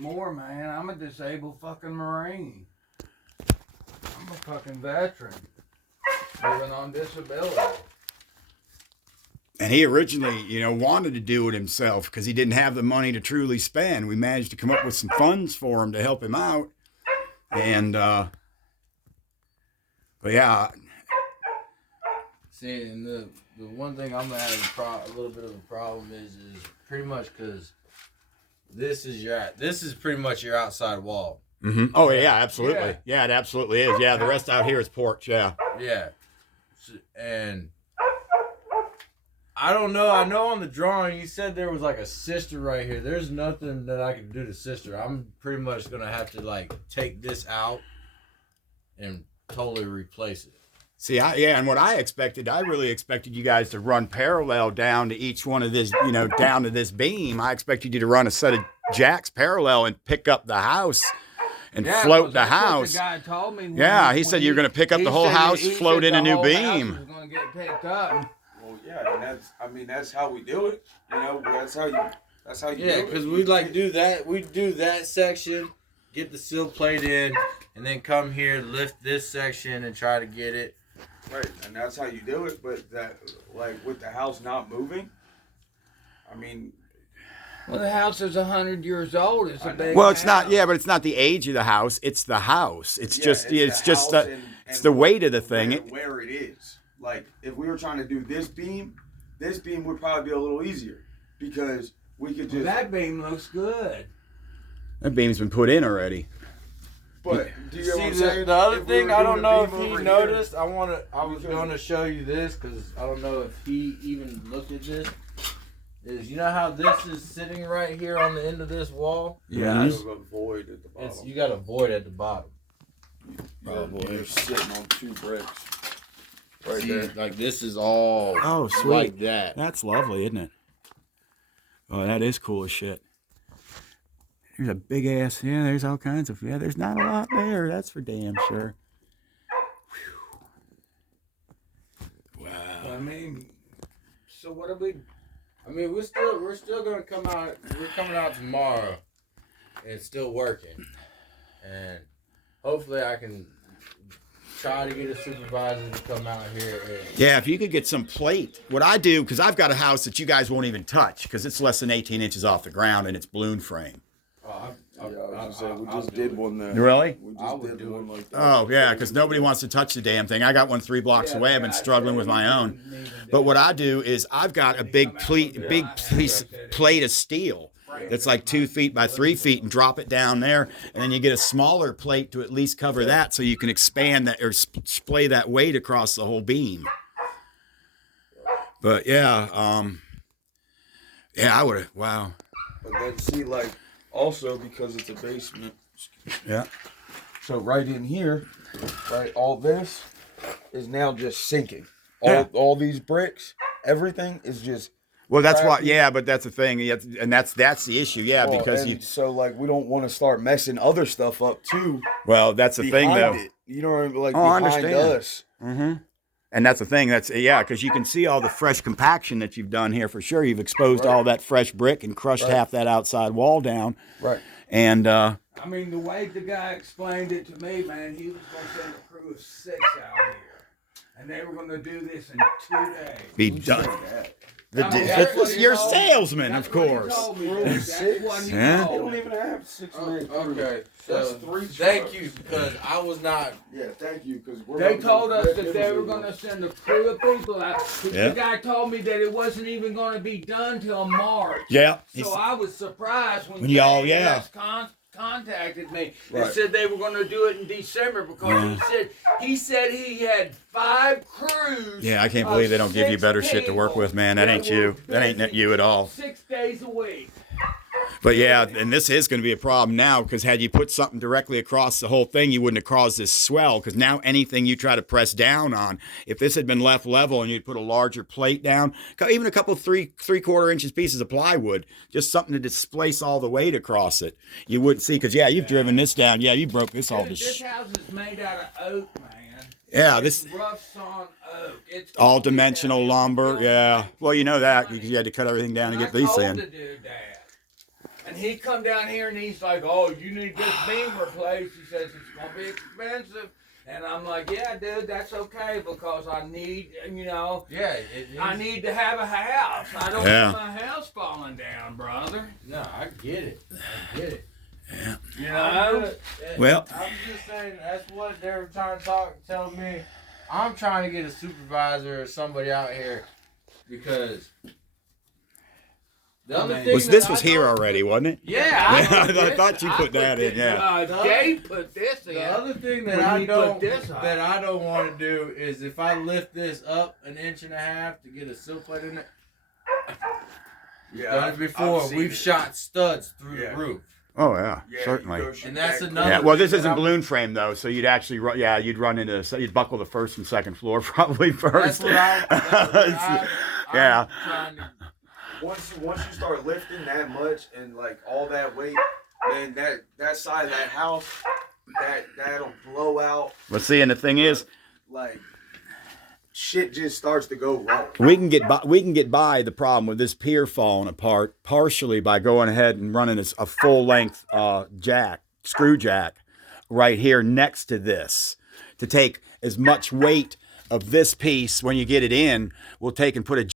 anymore, man. I'm a disabled fucking Marine. I'm a fucking veteran. Living on disability. And he originally, wanted to do it himself because he didn't have the money to truly spend. We managed to come up with some funds for him to help him out. And, but yeah. See, and the one thing I'm gonna have a little bit of a problem is pretty much because this is pretty much your outside wall. Mm-hmm. Oh yeah, absolutely. Yeah, it absolutely is. Yeah, the rest out here is porch. Yeah. Yeah, and I don't know. I know on the drawing you said there was like a sister right here. There's nothing that I can do to sister. I'm pretty much gonna have to like take this out and totally replace it. See, and what I really expected you guys to run parallel down to each one of this, down to this beam. I expected you to run a set of jacks parallel and pick up the house and float the house. What the guy told me. He said you're going to pick up the whole house, float in a new beam. Was going to get picked up. Well, yeah, and that's how we do it. That's how you do it. Yeah, because we do that. We do that section, get the sill plate in, and then come here, lift this section, and try to get it. Right, and that's how you do it. But that, like, with the house not moving, I mean. Well, the house is 100 years old. It's a big. Well, it's house. not. Yeah, but it's not the age of the house. It's the house. It's the weight of the thing. Where it is. Like, if we were trying to do this beam would probably be a little easier because we could just. That beam looks good. That beam's been put in already. But do you get what I'm saying? The other thing, I don't know if beam he over noticed. I was going to show you this because I don't know if he even looked at this. Is how this is sitting right here on the end of this wall? Yeah, you have a void at the bottom. You got a void at the bottom. You're sitting on two bricks. Right See, there. like this is all sweet. Like that. That's lovely, isn't it? Oh, that is cool as shit. There's a big ass, there's all kinds of, there's not a lot there, that's for damn sure. Whew. Wow. I mean, so what are we? I mean, we're still gonna come out. We're coming out tomorrow, and it's still working, and hopefully I can try to get a supervisor to come out here. Yeah, if you could get some plate. What I do, because I've got a house that you guys won't even touch, because it's less than 18 inches off the ground and it's balloon frame. We just did one there. Really? We just did one like that. Oh, yeah, because nobody wants to touch the damn thing. I got one 3 blocks away. I've been struggling with my own. But what I do is I've got a big plate of steel that's like 2 feet by 3 feet and drop it down there. And then you get a smaller plate to at least cover that so you can expand that or splay that weight across the whole beam. But yeah, I would have, wow. But then see, like, also because it's a basement. Yeah. So right in here, right, all this is now just sinking. All these bricks, everything is just. Well, that's why. Yeah, but that's the thing, and that's the issue. Yeah, because so like we don't want to start messing other stuff up too. Well, that's the thing though. It. You know what I mean? Like I behind understand. us. Mm-hmm. And that's the thing. Because you can see all the fresh compaction that you've done here for sure. You've exposed all that fresh brick and crushed half that outside wall down. Right. And I mean, the way the guy explained it to me, man, he was going to send a crew of 6 out here, and they were going to do this in 2 days. Be done. You're a salesman, of course. Yeah. They don't even have 6 men. Okay. That's 3 Thank you, because I was not. Yeah, thank you, because they told us that they were going to send a crew of people out. Yeah. The guy told me that it wasn't even going to be done till March. Yeah. So I was surprised when y'all, contacted me Right. and said they were going to do it in December because he said he had 5 crews. Yeah, I can't believe they don't give you better shit to work with, man. That ain't you. That ain't you at all. 6 days a week. But yeah, and this is going to be a problem now because had you put something directly across the whole thing, you wouldn't have caused this swell. Because now anything you try to press down on, if this had been left level and you'd put a larger plate down, even a couple 3/4 inches pieces of plywood, just something to displace all the weight across it, you wouldn't see. Because you've driven this down. Yeah, you broke this all to This house is made out of oak, man. Yeah, this rough sawn oak. It's all dimensional lumber. Yeah, well, you know that because you had to cut everything down to get these in. To do that. And he come down here and he's like, "Oh, you need this beam replaced." He says it's gonna be expensive. And I'm like, "Yeah, dude, that's okay because I need, Yeah, I need to have a house. I don't Yeah. want my house falling down, brother. No, I get it. I get it. You know." Well- I'm just saying that's what they were trying to tell me. I'm trying to get a supervisor or somebody out here because the other thing This that was I here don't- already, wasn't it? Yeah, Yeah, put I this- thought you put that in, this- yeah. Dave put this in. The other thing When that he put this on. I don't want to do is if I lift this up 1.5 inches to get a sill plate in it. Yeah, Done it before. I've seen We've it. shot studs through Yeah. the roof. Oh yeah, Yeah, certainly. you go shoot And that's that another- Yeah, well, this thing isn't that I'm- balloon frame though, so you'd actually run. Yeah, you'd run into. You'd buckle the first and second floor probably first. That's what I'm Yeah. trying to. Once you start lifting that much and like all that weight, then that side of that house, that'll blow out. But see, and the thing is, Like shit just starts to go wrong. we can get by. We can get by the problem with this pier falling apart partially by going ahead and running a full length screw jack, right here next to this, to take as much weight of this piece when you get it in. We'll take and put a